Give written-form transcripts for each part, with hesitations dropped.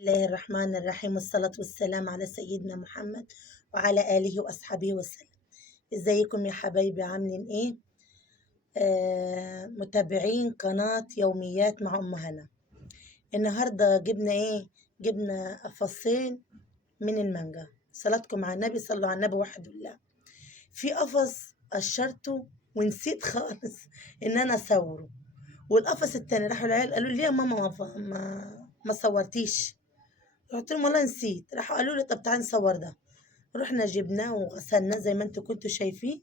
الله الرحمن الرحيم، والصلاة والسلام على سيدنا محمد وعلى آله وأصحابه وسلم. ازيكم يا حبايبي؟ عاملين ايه؟ متابعين قناة يوميات مع أم هنا. النهاردة جبنا ايه؟ جبنا قفصين من المانجا. صلاتكم على النبي، صلوا على النبي وحد الله. في قفص قشرته ونسيت خالص ان انا اصوره، والقفص التاني راحوا العيال قالوا لي يا ماما ما صورتيش. قلت لهم والله نسيت. راحوا قالوا لي طب تعالى نصور ده. رحنا جبناه وغسلناه زي ما انتوا كنتوا شايفين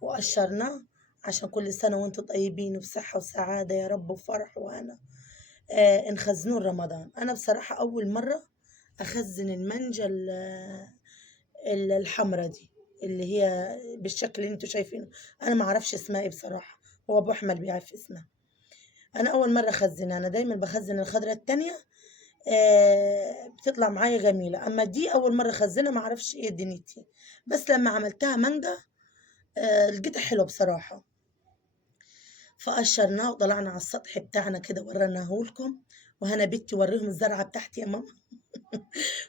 وقشرناه، عشان كل سنة وانتوا طيبين وبصحة وسعادة يا رب وفرح. وانا نخزنوه رمضان. انا بصراحة اول مرة اخزن المانجا الحمرا دي، اللي هي بالشكل اللي انتوا شايفينه. انا ما اعرفش اسمها ايه بصراحة، هو ابو احمد بيعرف اسمها. انا اول مرة اخزنها. انا دايما بخزن الخضرة التانية، بتطلع معايا جميلة. أما دي أول مرة أخزنها، معرفش إيه دنيتي، بس لما عملتها مانجا لقيتها حلوة بصراحة. فقشرناه وطلعنا على السطح بتاعنا كده وريناه لكم، وهنا بنتي وريهم الزرعة بتاعتي يا ماما.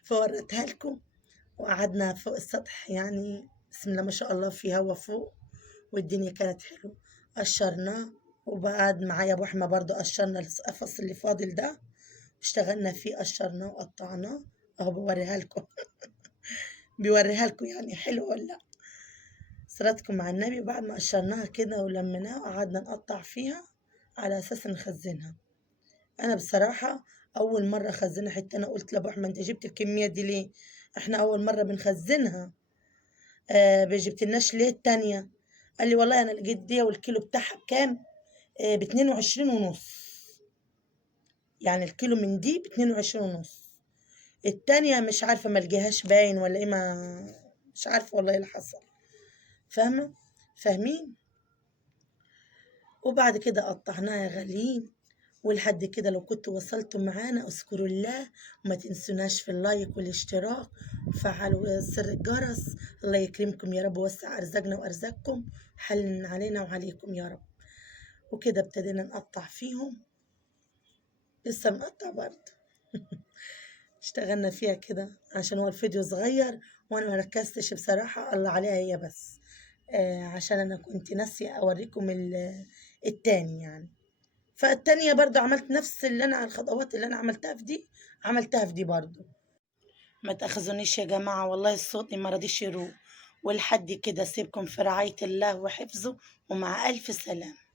فوريتها لكم، وقعدنا فوق السطح، يعني بسم الله ما شاء الله في هوا فوق، والدنيا كانت حلوة. قشرناه، وبعد معايا ابو احمد برضو قشرنا القفص اللي فاضل ده، اشتغلنا فيه، قشرناه وقطعناه. اهو بوريها لكم. بيوريها لكم يعني حلو ولا لا. صلاتكم مع النبي. بعد ما قشرناها كده ولميناها وقعدنا نقطع فيها على اساس نخزنها. انا بصراحه اول مره اخزنها، حتى انا قلت لابو احمد انت جبت الكميه دي ليه؟ احنا اول مره بنخزنها، جبتلناش ليه التانية؟ قال لي والله انا لقيت دي والكيلو بتاعها بكام، ب22 ونص. يعني الكيلو من دي ب22 ونص. التانية مش عارفة ملقيهاش باين ولا ايه، ما مش عارفة والله ايه اللي حصل. فاهمة؟ فاهمين؟ وبعد كده قطعناها يا غاليين. ولحد كده لو كنتوا وصلتوا معانا اذكروا الله، وما تنسوناش في اللايك والاشتراك وفعلوا زر الجرس. الله يكرمكم يا رب، ووسع ارزاقنا وارزاقكم، حلن علينا وعليكم يا رب. وكده ابتدينا نقطع فيهم، لسه مقطع برضه. اشتغلنا فيها كده عشان هو الفيديو صغير، وانا مركزتش بصراحة، الله عليها هي بس. عشان انا كنت ناسية اوريكم التاني يعني. فالتانية برضو عملت نفس اللي انا، الخطوات اللي انا عملتها في دي عملتها في دي برضو. ما تاخذونيش يا جماعة، والله الصوت ما رضيش يروح. ولحد كده سيبكم في رعاية الله وحفظه، ومع ألف سلامة.